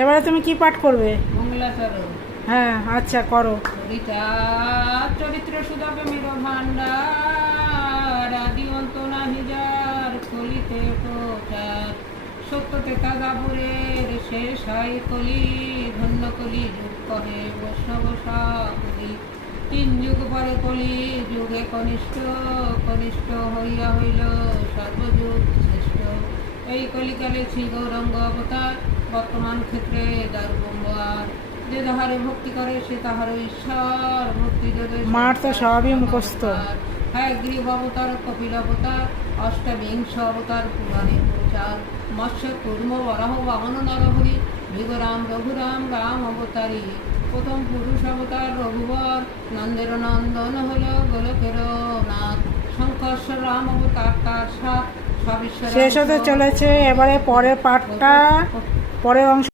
এবারে তুমি কি পাঠ করবে? মঙ্গলাচরণ। হ্যাঁ, আচ্ছা করো। চরিত্র সুদাবে মের ভান্ডার, আদি অন্ত নাহি যার, কলিতে প্রচার। সত্য তেতা দাবুরের শেষ হয় কলি, ধন্য কলি যুগ কহে বৈষ্ণব সাকলি। 3 যুগ পরে কলি যুগে কনিষ্ঠ, কনিষ্ঠ হইয়া হইল সর্বযুগ শ্রেষ্ঠ। এই কলিকালে শ্রী গৌরাঙ্গ অবতার, বর্তমান ক্ষেত্রে দারুবম্বার। যে তাহারে ভক্তি করে সে তাহার ঈশ্বর, ভক্তি যোগে মার তো সবই মুখস্থ। হ্যাঁ, গৃহ অবতার, কপিল অবতার, অষ্টবিংশ অবতার পুরাণে প্রচার। মৎস্য কুর্ম বরাহ বামন নরহরি, ভৃগরাম রঘুরাম রাম অবতারী। প্রথম পুরুষ অবতার রঘুবর, নন্দের নন্দন হল গোলকের নাথ। শঙ্কর্ষর রাম অবতার তার সাথ, সব ঈশ্বর শেষ হতে চলেছে। এবারে পরের পাঠটা, পরের অংশ